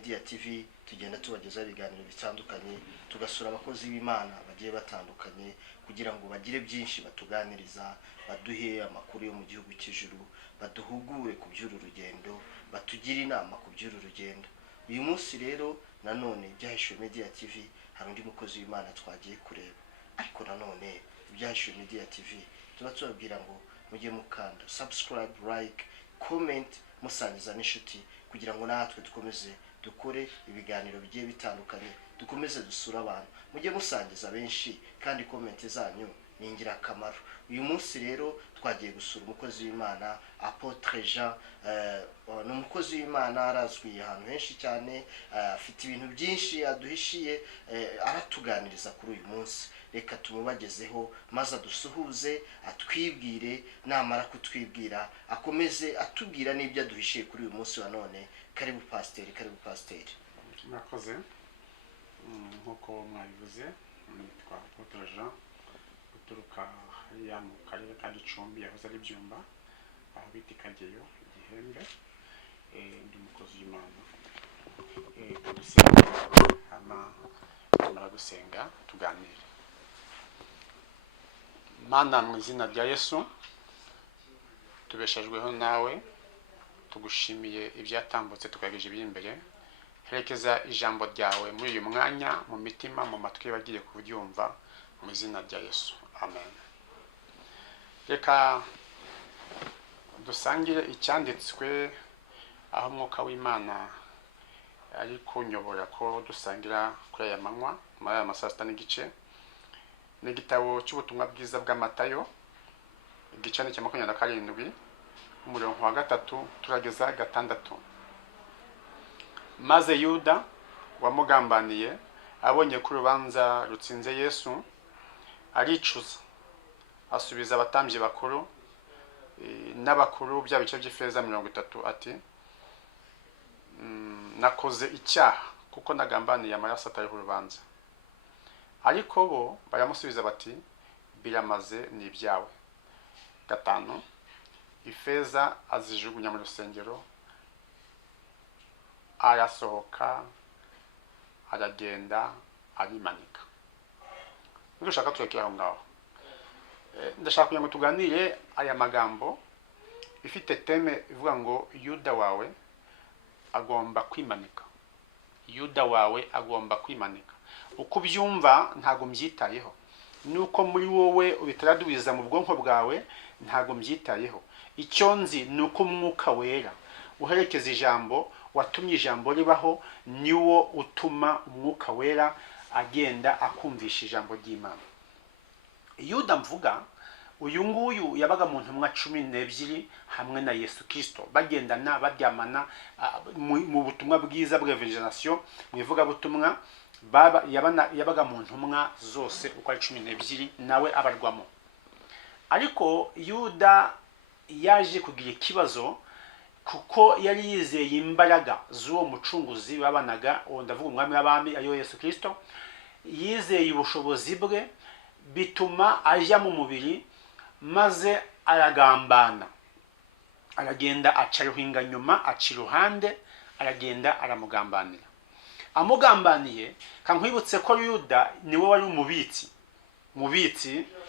Media TV tugenda tubageza ibiganiro bitandukanye, tugasura abakozi b'Imana bagiye batandukanye kugira ngo bagire byinshi batuganiriza, baduhe amakuru yo mu gihugu cy'ijuru, baduhugure ku by'uru rugendo, batugire inama ku by'uru rugendo. Uyu munsi rero nanone Ibyahishuwe Media TV hari undi mukozi w'Imana twagiye kureba, ariko nanone Ibyahishuwe Media TV tuba tubabwira ngo mujye mukanda subscribe, like, comment, musangiza n'inshuti kugira ngo natwe dukomeze dukore ibiganiro bigiye bitandukanye, dukomeze dusura abantu, mujye musangiza benshi kandi comment zanyu ni ingirakamaro. Uyu munsi rero twagiye gusura umukozi w'Imana Apotre Jean. Ni umukozi w'Imana arazwi ahantu henshi cyane, afite ibintu byinshi aduhishiye, aratuganiriza kuri uyu munsi. Reka tumubagezeho maze adusuhuze, atwibwire, namara kutwibwira akomeze atubwira n'ibyo aduhishiye kuri uyu munsi wa none. Karibu pasiteri, karibu pasiteri. Murakoze. Nkuko mwabivuze, nitwa Apotre Jean, uturuka hariya mu karere ka Gicumbi, yahoze ari Byumba, aho bita Kageyo, Gihembe. Ndi umukozi w'Imana. Tugusenga, tumara gusenga tuganire. Mana, mu izina rya Yesu, tubeshejweho nawe, tugushimiye ibyatambutse tukageje ibiri imbere. Herekeza ijambo ryawe muri uyu mwanya mu mitima, mu matwi bagiye kubyumva, mu izina rya Yesu, amen. Reka dusangire icyanditswe aho umwuka w'Imana ari kunyobora ko dusangira kuri aya manywa, muri aya masaa 6:30. Ni igitabo cy'ubutumwa bwiza bwa Matayo, igice cya 27, umurongo wa 3 turageza 6. Maze Yuda wamugambaniye abonye ko urubanza rutsinze Yesu, aricuza, asubiza abatambyi bakuru n'abakuru bya bice by'ifeza 30 ati, nakoze icyaha kuko nagambaniye amaraso atariho urubanza. Ariko bo baramusubiza bati, biramaze ni ibyawe. 5, ifeza azijugunya mu rusengero, arasohoka, aragenda, arimanika. Ndushaka turekera aho ngaho. Ndashaka kugira ngo tuganire aya magambo ifite teme ivuga ngo Yuda wawe agomba kwimanika. Yuda wawe agomba kwimanika. Uko byumva ntago mbyitayeho, nuko muri wowe ubitaradubiza mu bwonko bwawe ntago mbyitayeho. Icyo nzi nuko umwuka wera uherekeza ijambo, watumye ijambo ribaho, niwo utuma umwuka wera agenda akumvisha ijambo ry'Imana. Yuda mvuga, uyu nguyu yabaga mu ntumwa 12 hamwe na Yesu Kristo, bagendana baryamana mu butumwa bwiza bwa evangelization, mu ivuga butumwa. Yabaga mu ntumwa zose uko ari 12, nawe abarwamo. Ariko Yuda yaje kugira ikibazo kuko yari yizeye imbaraga z'uwo mucunguzi babanaga, ndavuga umwami w'abami ayo Yesu Kristo. Yizeye ubushobozi bwe, bituma ajya mu mubiri, maze aragambana, aragenda aca ruhinga nyuma, aca iruhande, aragenda aramugambanira. Amugambaniye, kankwibutse ko Yuda niwe wari umubitsi,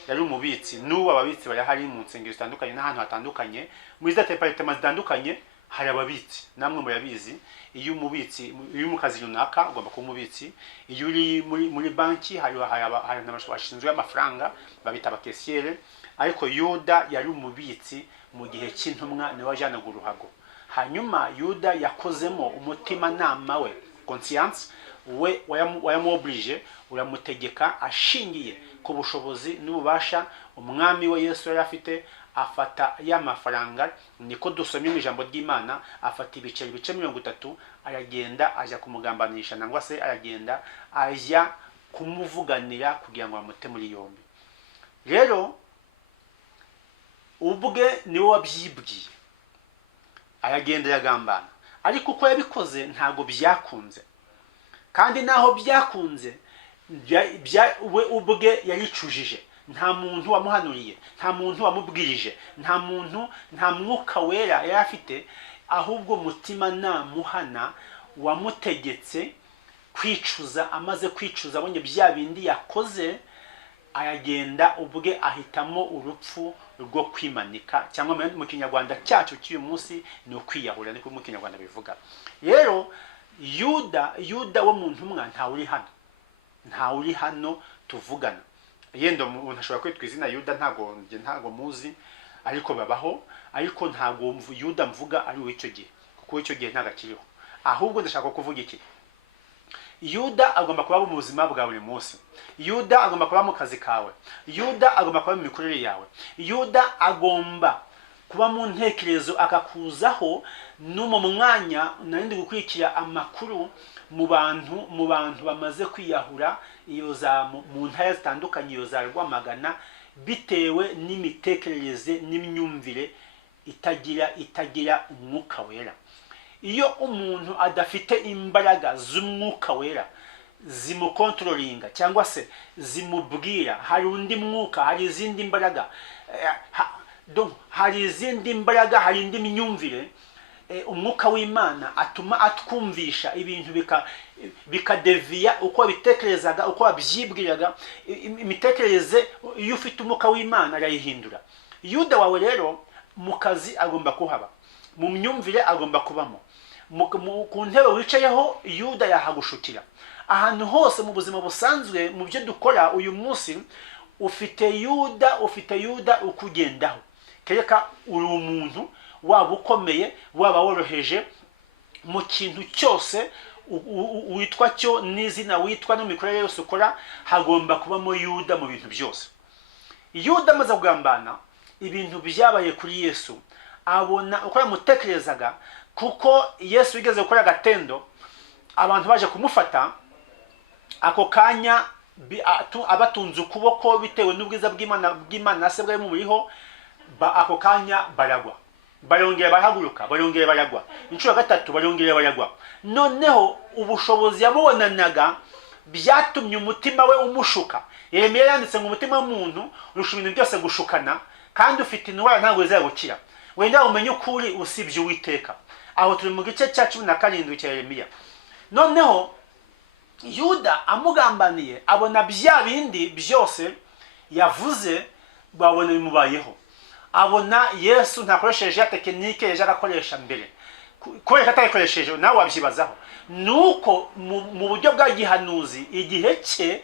yari umubitsi. N'ubu ababitsi barahari mu nsengero zitandukanye n'ahantu hatandukanye, muri za departement zitandukanye hari ababitsi, namwe murabizi. Iyo umubitsi, iyo mu kazi runaka ugomba kuba umubitsi. Iyo uri muri banki hari n'abashinzwe amafaranga, babita abakesiyere. Ariko Yuda yari umubitsi mu gihe cy'intumwa, niwe wajyanaga uruhago. Hanyuma Yuda yakozemo umutima nama we, conscience we wayamuobrije, uramutegeka ashingiye ku bushobozi n'ububasha umwami we Yesu yari afite. Afata ya mafaranga, niko dusomye mu ijambo ry'Imana, afata ibice 30, aragenda ajya kumugambanisha, nangwa se aragenda ajya kumuvuganira kugira ngo amute muri yombi. Rero ubwe niwe wabyibwiye, aragenda yagambana. Ariko uko yabikoze ntago byakunze, kandi naho byakunze we ubwe yaricujije. Nta muntu wamuhanuriye, nta muntu wamubwirije, nta mwuka wera yari afite, ahubwo mutima namuhana wamutegetse kwicuza. Amaze kwicuza abonye bya bindi yakoze, aragenda ubwe ahitamo urupfu rwo kwimanika, cyangwa mu kinyarwanda cyacu cy'uyu munsi ni ukwiyahura, niko mu kinyarwanda bivuga. Rero yuda wo mu ntumwa ntawe uri hano tuvugana. Yenda umuntu ashobora kwitwa izina yuda, ntago muzi, ariko babaho, ariko ntago yuda mvuga ari uw'icyo gihe, kuko icyo gihe ntago akiriho. Ahubwo ndashaka kuvuga iki: yuda agomba kuba mu buzima bwa buri munsi, yuda agomba kuba mu kazi kawe, yuda agomba kuba mu mikorere yawe, yuda agomba kuba mu ntekerezo, akakuzaho no mu mwanya narindi gukurikira amakuru mu bantu bamaze kwiyahura iyo mu ntara zitandukanye, iyo za Rwamagana, bitewe n'imitekerereze n'imyumvire itagira umwuka wera. Iyo umuntu adafite imbaraga z'umwuka wera zimukontrolinga cyangwa se zimubwira, hari undi mwuka, hari izindi mbaraga, hari indi myumvire, umwuka w'Imana atuma atwumvisha ibintu bikadeviya uko bitekerezaga, uko babyibwiraga. Imitekerereze iyo ufite umwuka w'Imana arayihindura. Yuda wawe rero mu kazi agomba kuhaba, mu myumvire agomba kubamo, ku ntebe wicayeho yuda yahagushukira. Ahantu hose mu buzima busanzwe, mu byo dukora uyu munsi, ufite yuda ukugendaho. Kereka uri umuntu, waba ukomeye waba woroheje, mu kintu cyose witwa cyo n'izina witwa no mikorere yose ukora, hagomba kubamo yuda mu bintu byose. Yuda amaze kugambana, ibintu byabaye kuri Yesu, abona uko yamutekerezaga, kuko Yesu yigeze gukora agatendo, abantu baje kumufata, ako kanya abatunze ukuboko bitewe n'ubwiza bw'Imana se bwari muriho, ako kanya baragwa, barongera barahaguruka, barongera baragwa, inshuro gatatu barongera baragwa. Noneho ubushobozi yabonanaga byatumye umutima we umushuka. Yeremiya yanditse ngo umutima w'umuntu urusha ibintu byose gushukana, kandi ufite indwara ntabwo izagukira. Wenda umenye ukuri usibye Uwiteka. Aho turi mu gice cya 17 cya Yeremiya. Noneho Yuda amugambaniye, abona bya bindi byose yavuze, babona bimubayeho. Abona Yesu ntakoresheje ya tekinike yaje agakoresha mbere, kubera atayikoresheje nawe wabyibazaho. Nuko mu buryo bwa gihanuzi, igihe cye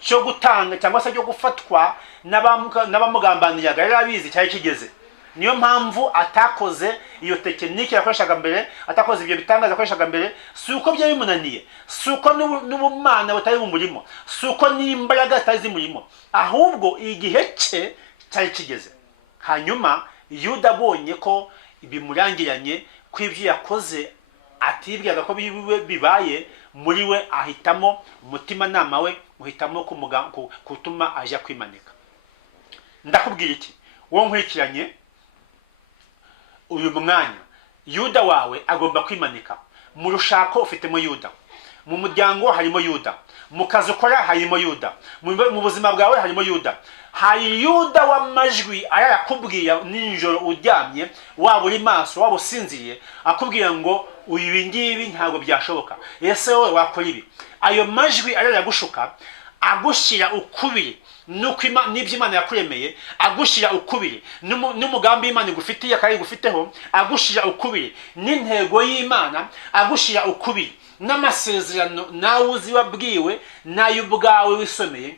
cyo gutanga cyangwa se cyo gufatwa n'abamugambaniraga yari abizi cyari kigeze. Niyo mpamvu atakoze iyo tekinike yakoreshaga mbere, atakoze ibyo bitangaza yakoreshaga mbere, si uko byari bimunaniye, si uko n'ubumana butari mu murimo, si uko n'imbaraga zitari zimurimo, ahubwo igihe cye cyari kigeze. Hanyuma Yuda abonye ko bimurangiranye, ko ibyo yakoze atibwiraga ko bibaye muri we, ahitamo umutimanama we uhitamo kutuma ajya kwimanika. Ndakubwira iki wowe nkurikiranye uyu mwanya, Yuda wawe agomba kwimanika. Mu rushako ufitemo Yuda, mu muryango harimo Yuda, mu kazi ukora harimo Yuda, mu buzima bwawe harimo Yuda. Hari Yuda w'amajwi ayakubwira ninjoro uryamye, waba uri maso waba usinziriye, akubwira ngo ibi ngibi ntabwo byashoboka, ese wowe wakora ibi. Ayo majwi arayagushuka, agushyira ukubiri n'ibyo Imana yakuremeye, agushyira ukubiri n'umugambi Imana igufitiye kandi igufiteho, agushyira ukubiri n'intego y'Imana, agushyira ukubiri n'amasezerano nawe uzi wabwiwe nayo ubwawe wisomeye.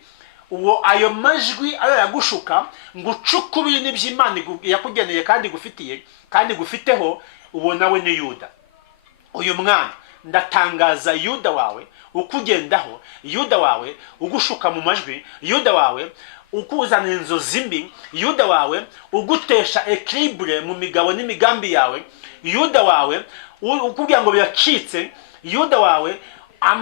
Ayo majwi arayagushuka ngo ucukubire n'ibyo Imana yakugeneye kandi igufitiye kandi igufiteho, uwo nawe ni Yuda. Uyu mwana ndatangaza Yuda wawe ukugendaho, Yuda wawe ugushuka mu majwi, Yuda wawe ukuzana inzozi mbi, Yuda wawe ugutesha equilibre mu migabo n'imigambi yawe, Yuda wawe ukubwira ngo biracitse, Yuda wawe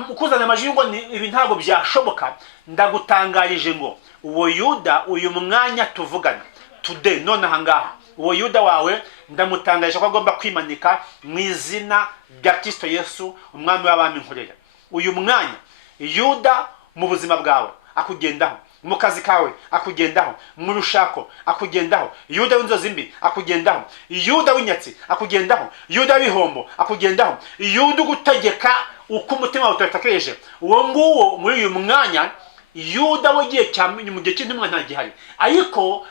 ukuzana amajwi ngo ibi ntabwo byashoboka. Ndagutangarije ngo uwo Yuda, uyu mwanya tuvugana today, none ahangaha, uwo Yuda wawe ndamutangaje ko agomba kwimanika mu izina rya Kristo Yesu, umwami w'abami nkorera. Uyu mwanya Yuda mu buzima bwawe akugendaho, mu kazi kawe akugendaho, mu rushako akugendaho, yuda w'inzozi mbi akugendaho, yuda w'inyatsi akugendaho, yuda w'ihombo akugendaho, yuda ugutegeka uko umutima wawe utatekereje. Uwo nguwo muri uyu mwanya yuda wagiye mu gihe cy'intumwa nta gihari, ariko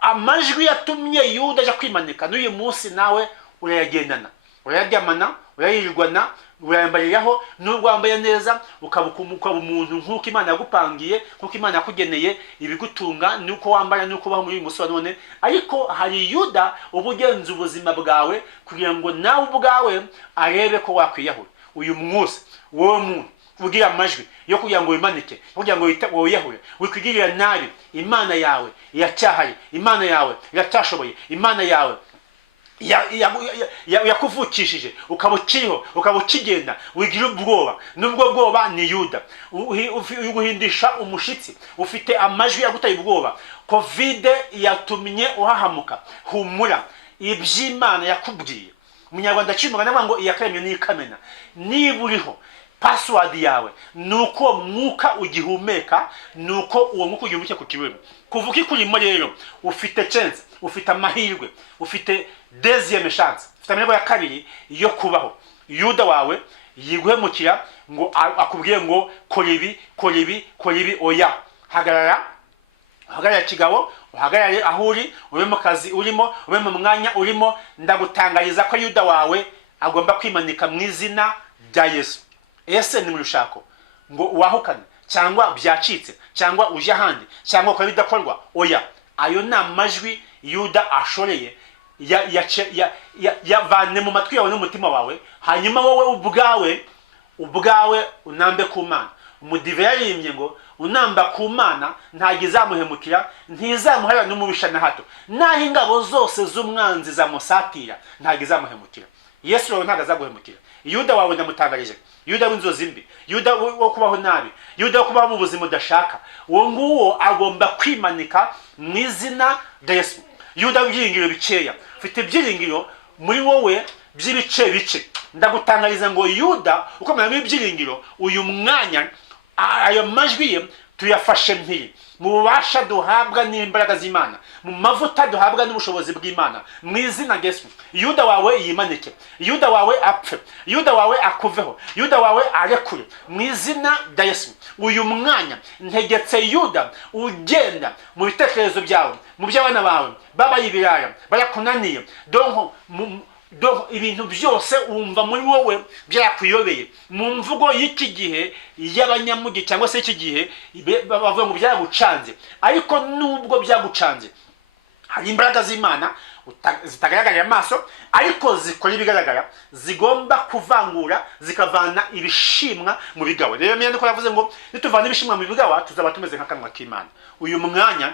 amajwi yatumye yuda aja kwimanika n'uyu munsi nawe urayagendana, urayaryamana, urayirirwana, urayambariraho. Nubwo wambaye neza ukaba umuntu nk'uko Imana yagupangiye, nk'uko Imana yakugeneye ibigutunga, nuko wambara, nuko ubaho muri uyu munsi wa none. Ariko hari yuda uba ugenza ubuzima bwawe kugira ngo nawe ubwawe arebe ko wakwiyahura. Uyu munsi wowe muntu ugira amajwi yo kugira ngo wimanike, kugira ngo wiyahure, wikwigirira nabi, Imana yawe iracyahari, Imana yawe iracyashoboye, Imana yawe yakuvukishije, ukaba ukiriho, ukaba ukigenda, wigira ubwoba. Nubwo bwoba ni yuda uguhindisha umushitsi, ufite amajwi agutaye ubwoba. Covid yatumye uhahamuka. Humura, iby'Imana yakubwiye. Umunyarwanda acimugana n'avuga ngo iyakaremye n'ikamena. Niba uriho, password yawe nuko mwuka ugihumeka, nuko uwo mwuka ugihumeke ku kibuno. Kuvuka ikurimo rero ufite chance, ufite amahirwe, ufite deuxième chance, ufite amahirwe ya kabiri yo kubaho. Yuda wawe yiguhemukira ngo akubwiye ngo kora ibi, kora ibi, kora ibi. Oya, hagarara kigabo, uhagarare aho uri, ube mu kazi urimo, ube mu mwanya urimo. Ndagutangariza ko yuda wawe agomba kwimanika mu izina rya Yesu. Ese ni mu rushako ngo wahukane, cyangwa byacitse, cyangwa uje ahandi, cyangwa ukora bidakorwa? Oya, ayo ni amajwi yuda ashoreye yavane mu matwi yawe n'umutima wawe. Hanyuma wowe ubwawe unambe ku Mana. Umudive yaririmbye ngo unamba ku Mana ntabwo izamuhemukira, ntizamuharira n'umubisha na hato. Naho ingabo zose z'umwanzi zamusatira ntabwo izamuhemukira. Yesu rero ntabwo azaguhemukira. Yuda wawe ndamutangarije, yuda w'inzozi mbi, yuda wo kubaho nabi, yuda wo kubaho mu buzima udashaka, uwo nguwo agomba kwimanika mu izina rya Yesu. Yuda w'ibyiringiro bikeya, ufite ibyiringiro muri wowe by'ibice bice. Ndagutangariza ngo yuda ukomeye n'ibyiringiro, uyu mwanya ayo majwi ye tuyafashe mpiri mu bubasha duhabwa n'imbaraga z'Imana, mu mavuta duhabwa n'ubushobozi bw'Imana, mu izina rya Yesu. Yuda wawe yimanike, yuda wawe apfe, yuda wawe akuveho, yuda wawe arekure mu izina rya Yesu. Uyu mwanya ntegetse yuda ugenda mu bitekerezo byawe, mu by'abana bawe babaye ibirara, barakunaniye, ibintu byose wumva muri wowe byakuyobeye. Mu mvugo y'iki gihe y'abanyamugi cyangwa se iki gihe bavuga ngo byagucanze, ariko nubwo byagucanze hari imbaraga z'Imana zitagaragarira amaso ariko zikora ibigaragara, zigomba kuvangura zikavana ibishimwa mu bigawa. Rero menya niko yavuze ngo nituvana ibishimwa mu bigawa tuzaba tumeze nk'akanwa k'Imana. Uyu mwanya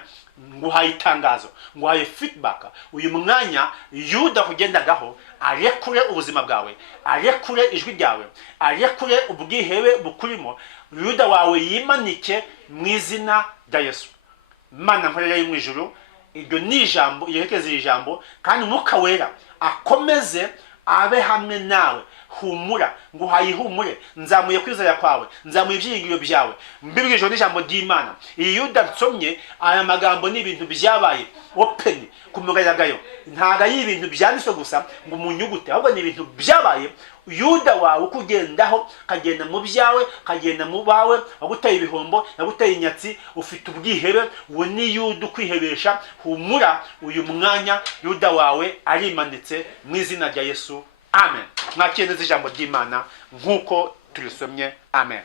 nguhaye itangazo, nguhaye feedback. Uyu mwanya yuda kugendagaho arekure ubuzima bwawe, arekure ijwi ryawe, arekure ubwihebe bukurimo. Yuda wawe yimanike mu izina rya Yesu. Mana nkorera yo mu ijuru, iryo ni ijambo, yerekeza ijambo, kandi Umwuka Wera akomeze abe hamwe nawe. Humura, nguhaye ihumure, nzamuye kwizera kwawe, nzamuye ibyiringiro byawe. Mbibwije n'ijambo ry'Imana. Iyi yuda nsomye aya magambo ni ibintu byabaye open ku mugaragaro, ntago ari ibintu byanditswe gusa ngo umunyugute, ahubwo ni ibintu byabaye. Yuda wawe kugendaho, kagenda mu byawe, kagenda mu bawe, waguteye ibihombo, yaguteye inyatsi, ufite ubwihebe, uwo ni yuda kwihebesha. Humura, uyu mwanya yuda wawe arimanitse mu izina rya Yesu. Amen. Mwakire neza ijambo ry'Imana nk'uko turisomye. Amen.